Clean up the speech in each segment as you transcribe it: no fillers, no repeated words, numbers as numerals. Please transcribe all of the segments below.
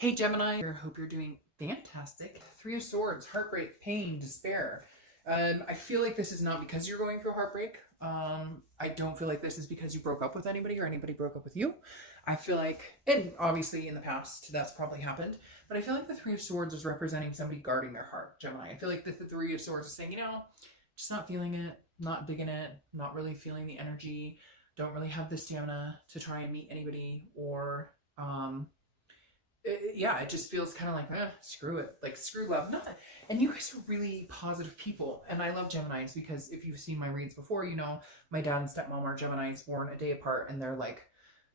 Hey Gemini, I hope you're doing fantastic. Three of Swords, heartbreak, pain, despair. I feel like this is not because you're going through heartbreak. I don't feel like this is because you broke up with anybody or anybody broke up with you. I feel like, and obviously in the past that's probably happened, but I feel like the Three of Swords is representing somebody guarding their heart, Gemini. I feel like the Three of Swords is saying, just not feeling it, not digging it, not really feeling the energy, don't really have the stamina to try and meet anybody, or it just feels kind of like, screw it, like screw love. Not, and you guys are really positive people, and I love Geminis because if you've seen my reads before, you know my dad and stepmom are Geminis, born a day apart, and they're like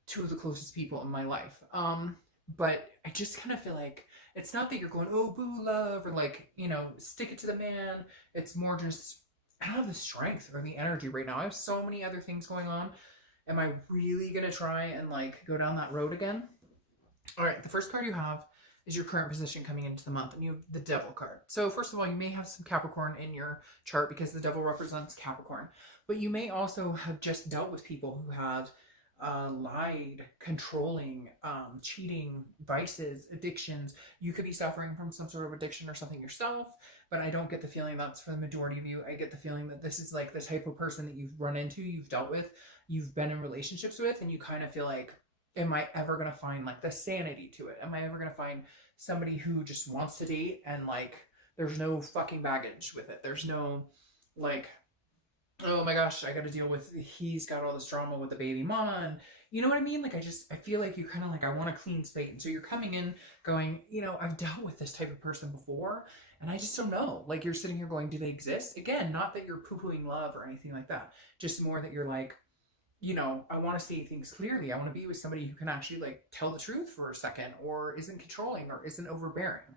two of the closest people in my life. But I just kind of feel like it's not that you're going, oh boo love, or like, stick it to the man. It's more just, I don't have the strength or the energy right now. I have so many other things going on. Am I really gonna try and like go down that road again? All right, the first card you have is your current position coming into the month, and you have the Devil card. So first of all, you may have some Capricorn in your chart because the Devil represents Capricorn, but you may also have just dealt with people who have lied, controlling, cheating, vices, addictions. You could be suffering from some sort of addiction or something yourself, but I don't get the feeling that's for the majority of you. I get the feeling that this is like the type of person that you've run into, you've dealt with, you've been in relationships with, and you kind of feel like, am I ever going to find like the sanity to it? Am I ever going to find somebody who just wants to date and like there's no fucking baggage with it? There's no like, oh my gosh, I got to deal with, he's got all this drama with the baby mama, and you know what I mean? Like I feel like you kind of like, I want a clean slate. And so you're coming in going, I've dealt with this type of person before and I just don't know. Like you're sitting here going, do they exist? Again, not that you're poo-pooing love or anything like that. Just more that you're like, I want to see things clearly. I want to be with somebody who can actually like tell the truth for a second, or isn't controlling, or isn't overbearing.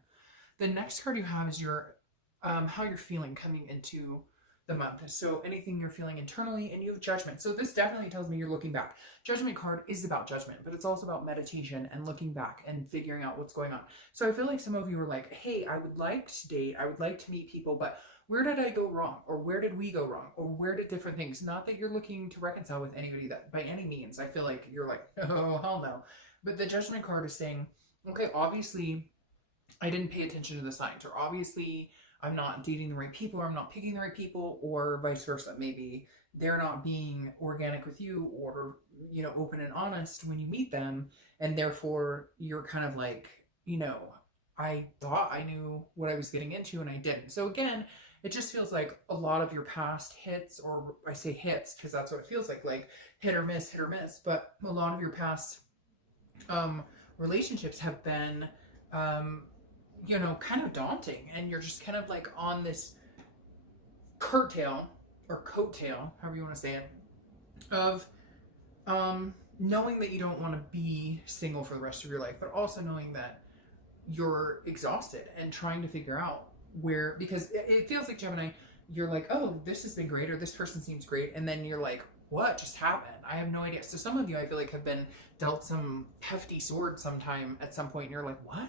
The next card you have is your how you're feeling coming into the month. So anything you're feeling internally, and you have Judgment. So this definitely tells me you're looking back. Judgment card is about judgment, but it's also about meditation and looking back and figuring out what's going on. So I feel like some of you are like, hey, I would like to date, I would like to meet people, but where did I go wrong? Or where did we go wrong? Or where did different things? Not that you're looking to reconcile with anybody that by any means. I feel like you're like, oh, hell no. But the Judgment card is saying, okay, obviously I didn't pay attention to the signs, or obviously I'm not dating the right people, or I'm not picking the right people, or vice versa. Maybe they're not being organic with you, or, open and honest when you meet them. And therefore you're kind of like, I thought I knew what I was getting into and I didn't. So again, it just feels like a lot of your past hits, or I say hits because that's what it feels like hit or miss, but a lot of your past relationships have been, kind of daunting, and you're just kind of like on this curtail or coattail, however you want to say it, of knowing that you don't want to be single for the rest of your life, but also knowing that you're exhausted and trying to figure out where, because it feels like, Gemini, you're like, oh, this has been great, or this person seems great, and then you're like, what just happened? I have no idea. So some of you, I feel like, have been dealt some hefty sword sometime at some point, and you're like, what?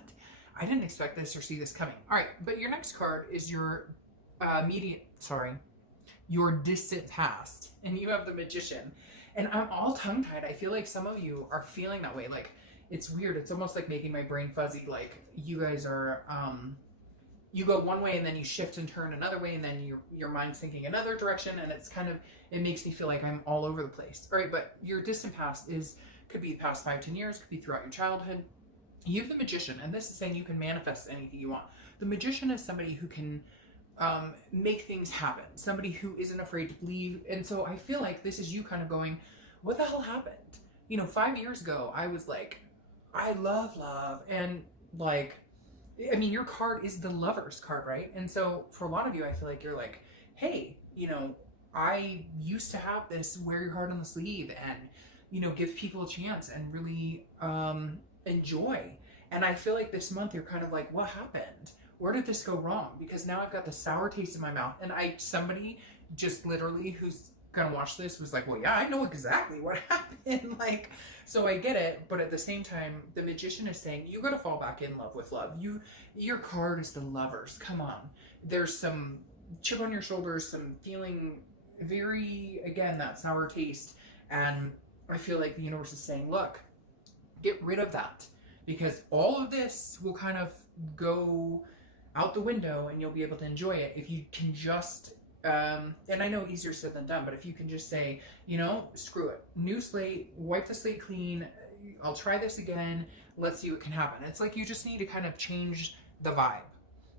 I didn't expect this or see this coming. All right, but your next card is your your distant past, and you have the Magician. And I'm all tongue-tied. I feel like some of you are feeling that way. Like, it's weird. It's almost like making my brain fuzzy. Like, you guys are you go one way and then you shift and turn another way, and then your mind's thinking another direction, and it's kind of, it makes me feel like I'm all over the place. All right, but your distant past could be the past 5-10 years, could be throughout your childhood. You have the Magician, and this is saying you can manifest anything you want. The Magician is somebody who can make things happen, somebody who isn't afraid to believe. And so I feel like this is you kind of going, what the hell happened? 5 years ago, I was like, I love love, and like, I mean, your card is the Lover's card, right? And so for a lot of you, I feel like you're like, hey, I used to have this wear your heart on the sleeve and, give people a chance and really enjoy. And I feel like this month you're kind of like, what happened? Where did this go wrong? Because now I've got the sour taste in my mouth. And somebody just literally who's gonna watch this was like, well, yeah, I know exactly what happened. Like, so I get it, but at the same time, the Magician is saying you gotta fall back in love with love. Your card is the Lovers. Come on. There's some chip on your shoulders, some feeling very, again, that sour taste. And I feel like the universe is saying, look, get rid of that. because all of this will kind of go out the window and you'll be able to enjoy it if you can just and I know easier said than done, but if you can just say, you know, screw it, new slate, wipe the slate clean, I'll try this again, let's see what can happen. It's like you just need to kind of change the vibe.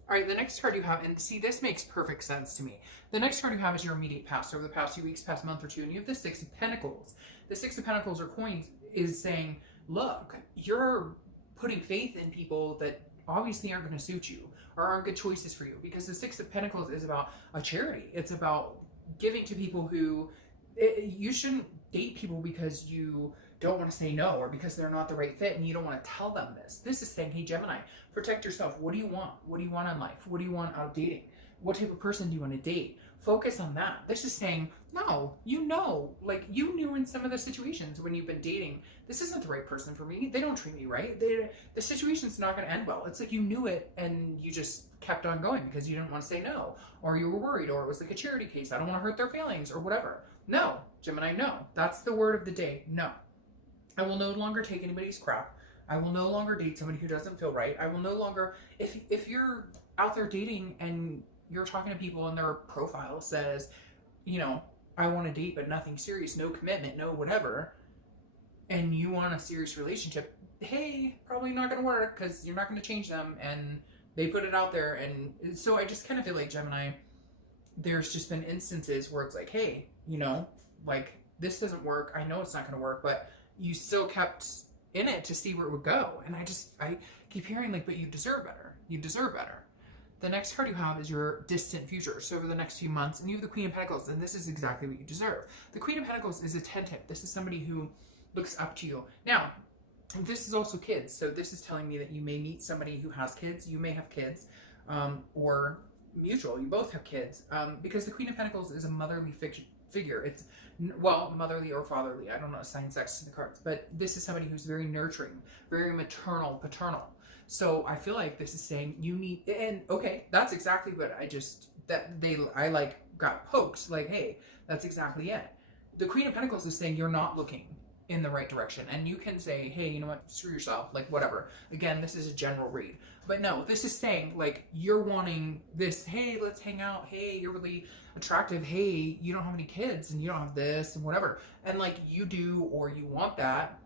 All right, the next card you have, and see, this makes perfect sense to me. The next card you have is your immediate past, over the past few weeks, past month or two, and you have the Six of Pentacles. The Six of Pentacles or coins is saying, look, you're putting faith in people that obviously aren't going to suit you or aren't good choices for you, because the Six of Pentacles is about a charity. It's about giving to people who, you shouldn't date people because you don't want to say no or because they're not the right fit and you don't want to tell them this. This is saying, hey, Gemini, protect yourself. What do you want? What do you want in life? What do you want out of dating? What type of person do you want to date? Focus on that. This is saying, no, you know, like you knew in some of the situations when you've been dating, this isn't the right person for me. They don't treat me right. The situation's not going to end well. It's like you knew it and you just kept on going because you didn't want to say no, or you were worried, or it was like a charity case. I don't want to hurt their feelings or whatever. No, Gemini, no. That's the word of the day. No. I will no longer take anybody's crap. I will no longer date somebody who doesn't feel right. I will no longer, if you're out there dating and you're talking to people and their profile says, you know, I want to date but nothing serious, no commitment, no whatever, and you want a serious relationship, hey, probably not going to work because you're not going to change them, and they put it out there. And so I just kind of feel like, Gemini, there's just been instances where it's like, hey, you know, like this doesn't work. I know it's not going to work, but you still kept in it to see where it would go. And I keep hearing like, but you deserve better. You deserve better. The next card you have is your distant future. So over the next few months, and you have the Queen of Pentacles, and this is exactly what you deserve. The Queen of Pentacles is attentive. This is somebody who looks up to you. Now, this is also kids. So this is telling me that you may meet somebody who has kids. You may have kids, or mutual. You both have kids, because the Queen of Pentacles is a motherly figure. It's, well, motherly or fatherly. I don't know, assign sex to the cards, but this is somebody who's very nurturing, very maternal, paternal. So I feel like this is saying you need, and okay, that's exactly what I like got poked, like, hey, that's exactly it. The Queen of Pentacles is saying you're not looking in the right direction, and you can say, hey, you know what, screw yourself, like whatever. Again, this is a general read, but no, this is saying like you're wanting this, hey, let's hang out, hey, you're really attractive, hey, you don't have any kids and you don't have this and whatever, and like you do, or you want that.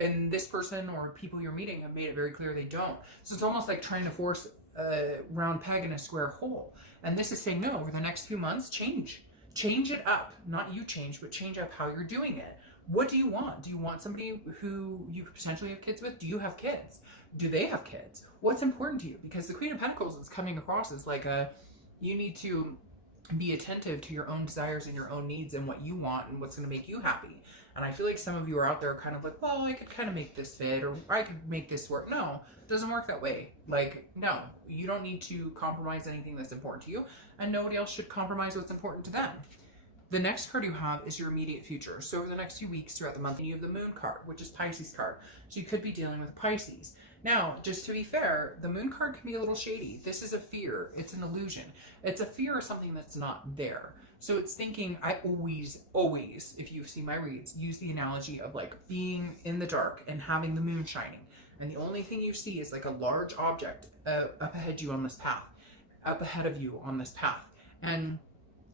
And this person or people you're meeting have made it very clear they don't. So it's almost like trying to force a round peg in a square hole. And this is saying, no, over the next few months, change it up. Not you change, but change up how you're doing it. What do you want? Do you want somebody who you could potentially have kids with? Do you have kids? Do they have kids? What's important to you? Because the Queen of Pentacles is coming across as like you need to be attentive to your own desires and your own needs and what you want and what's going to make you happy. And I feel like some of you are out there kind of like, well, I could kind of make this fit, or I could make this work. No, it doesn't work that way. Like, no, you don't need to compromise anything that's important to you, and nobody else should compromise what's important to them. The next card you have is your immediate future. So over the next few weeks throughout the month, you have the Moon card, which is Pisces card. So you could be dealing with Pisces. Now, just to be fair, the Moon card can be a little shady. This is a fear. It's an illusion. It's a fear of something that's not there. So it's thinking, I always, if you've seen my reads, use the analogy of like being in the dark and having the moon shining. And the only thing you see is like a large object up ahead of you on this path. And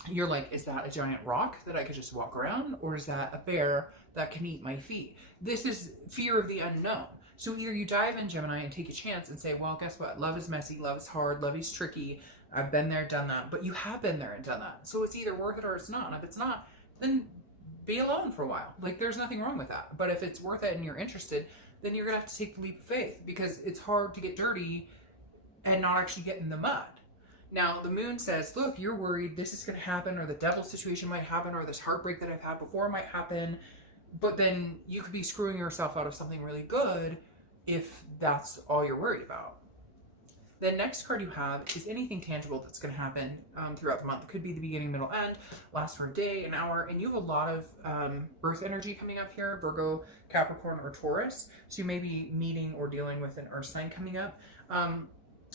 you're like, is that a giant rock that I could just walk around? Or is that a bear that can eat my feet? This is fear of the unknown. So either you dive in, Gemini, and take a chance and say, well, guess what? Love is messy, love is hard, love is tricky. I've been there, done that. But you have been there and done that. So it's either worth it or it's not. And if it's not, then be alone for a while. Like, there's nothing wrong with that. But if it's worth it and you're interested, then you're going to have to take the leap of faith, because it's hard to get dirty and not actually get in the mud. Now, the moon says, look, you're worried this is going to happen, or the devil situation might happen, or this heartbreak that I've had before might happen. But then you could be screwing yourself out of something really good if that's all you're worried about. The next card you have is anything tangible that's going to happen throughout the month. It could be the beginning, middle, end, last for a day, an hour, and you have a lot of earth energy coming up here, Virgo, Capricorn, or Taurus. So you may be meeting or dealing with an earth sign coming up.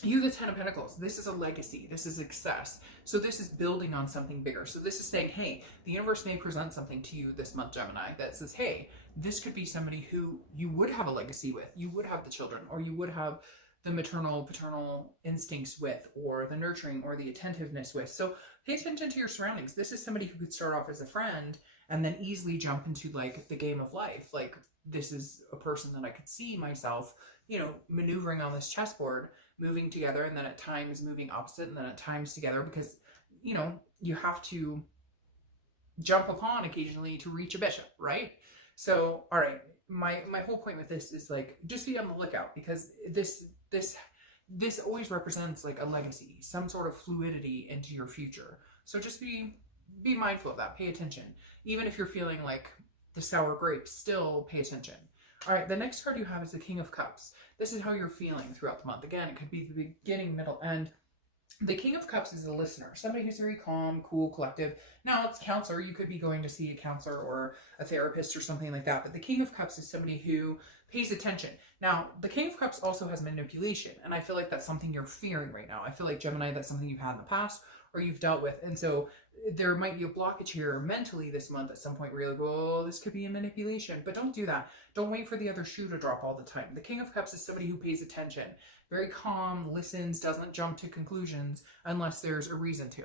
You, the Ten of Pentacles, this is a legacy. This is success. So this is building on something bigger. So this is saying, hey, the universe may present something to you this month, Gemini, that says, hey, this could be somebody who you would have a legacy with. You would have the children, or you would have the maternal, paternal instincts with, or the nurturing or the attentiveness with. So pay attention to your surroundings. This is somebody who could start off as a friend and then easily jump into like the game of life. Like, this is a person that I could see myself, you know, maneuvering on this chessboard, moving together, and then at times moving opposite, and then at times together, because, you know, you have to jump upon occasionally to reach a bishop, right? So, all right, my whole point with this is like, just be on the lookout, because this always represents like a legacy, some sort of fluidity into your future. So just be mindful of that. Pay attention. Even if you're feeling like the sour grapes, still pay attention. All right, the next card you have is the King of Cups. This is how you're feeling throughout the month. Again, it could be the beginning, middle, end. The King of Cups is a listener, somebody who's very calm, cool, collective. Now, it's counselor. You could be going to see a counselor or a therapist or something like that. But the King of Cups is somebody who pays attention. Now, the King of Cups also has manipulation. And I feel like that's something you're fearing right now. I feel like, Gemini, that's something you've had in the past or you've dealt with. And so there might be a blockage here mentally this month at some point where you're like, oh, this could be a manipulation. But don't do that. Don't wait for the other shoe to drop all the time. The King of Cups is somebody who pays attention, very calm, listens, doesn't jump to conclusions unless there's a reason to.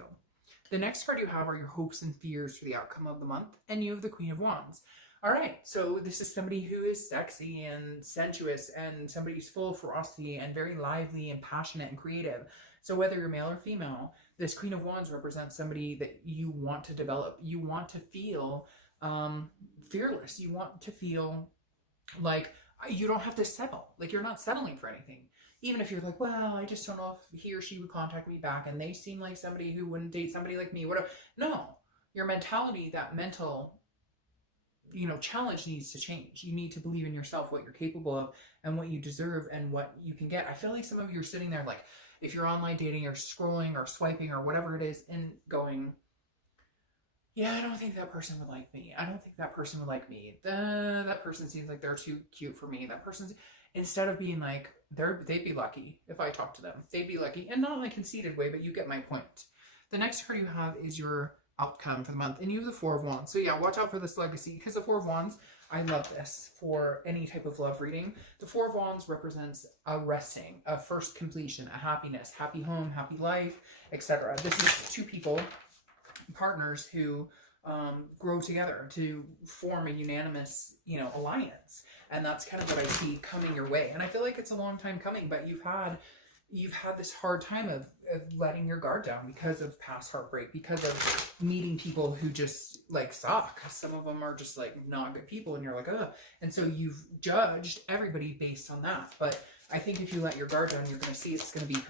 The next card you have are your hopes and fears for the outcome of the month, and you have the Queen of Wands. All right, so this is somebody who is sexy and sensuous, and somebody who's full of ferocity and very lively and passionate and creative. So whether you're male or female, this Queen of Wands represents somebody that you want to develop. You want to feel fearless. You want to feel like you don't have to settle. Like, you're not settling for anything. Even if you're like, well, I just don't know if he or she would contact me back, and they seem like somebody who wouldn't date somebody like me, whatever. No, your mentality, that mental, you know, challenge needs to change. You need to believe in yourself, what you're capable of and what you deserve and what you can get. I feel like some of you are sitting there like, if you're online dating or scrolling or swiping or whatever it is, and going, yeah, I don't think that person would like me. I don't think that person would like me. That person seems like they're too cute for me. That person's, instead of being like, they'd be lucky if I talk to them. They'd be lucky. And not in a conceited way, but you get my point. The next card you have is your outcome for the month, and you have the Four of Wands. So yeah, watch out for this legacy, because the Four of Wands, I love this for any type of love reading. The Four of Wands represents a resting, a first completion, a happiness, happy home, happy life, etc. This is two people, partners who grow together to form a unanimous, you know, alliance. And that's kind of what I see coming your way. And I feel like it's a long time coming, but you've had this hard time of letting your guard down because of past heartbreak, because of meeting people who just like suck. Some of them are just like not good people, and you're like, ugh. And so you've judged everybody based on that. But I think if you let your guard down, you're going to see it's going to be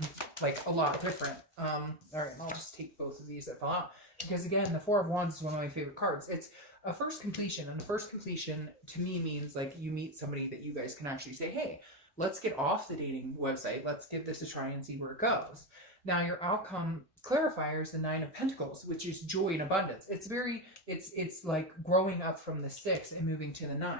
like a lot different. All right, I'll just take both of these that fell out, because again, the Four of Wands is one of my favorite cards. It's a first completion, and the first completion to me means like you meet somebody that you guys can actually say, hey, let's get off the dating website. Let's give this a try and see where it goes. Now, your outcome clarifier is the Nine of Pentacles, which is joy and abundance. It's like growing up from the 6 and moving to the 9.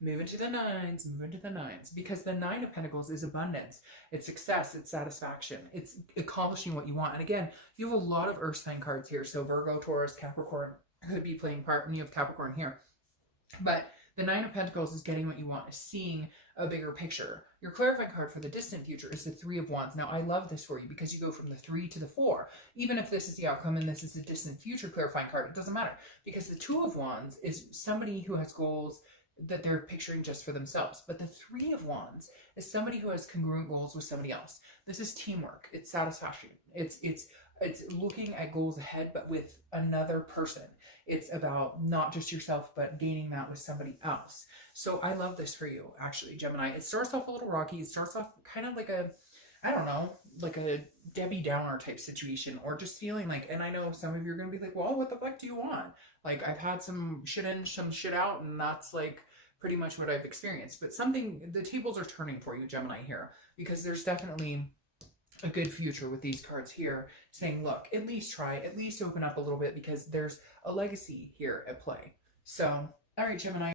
Move into the 9s, move into the 9s, because the Nine of Pentacles is abundance. It's success, it's satisfaction, it's accomplishing what you want. And again, you have a lot of earth sign cards here. So Virgo, Taurus, Capricorn could be playing part, and you have Capricorn here. But the Nine of Pentacles is getting what you want, is seeing a bigger picture. Your clarifying card for the distant future is the Three of Wands. Now, I love this for you because you go from the 3 to the 4. Even if this is the outcome and this is the distant future clarifying card, it doesn't matter, because the Two of Wands is somebody who has goals that they're picturing just for themselves. But the Three of Wands is somebody who has congruent goals with somebody else. This is teamwork. It's satisfaction. It's looking at goals ahead, but with another person. It's about not just yourself, but gaining that with somebody else. So I love this for you, actually, Gemini. It starts off a little rocky. It starts off kind of like a, I don't know, like a Debbie Downer type situation, or just feeling like, and I know some of you are going to be like, well, what the fuck do you want? Like, I've had some shit in, some shit out, and that's like pretty much what I've experienced. But something, the tables are turning for you, Gemini, here, because there's definitely a good future with these cards here, saying, look, at least try, at least open up a little bit, because there's a legacy here at play. So, all right, Gemini.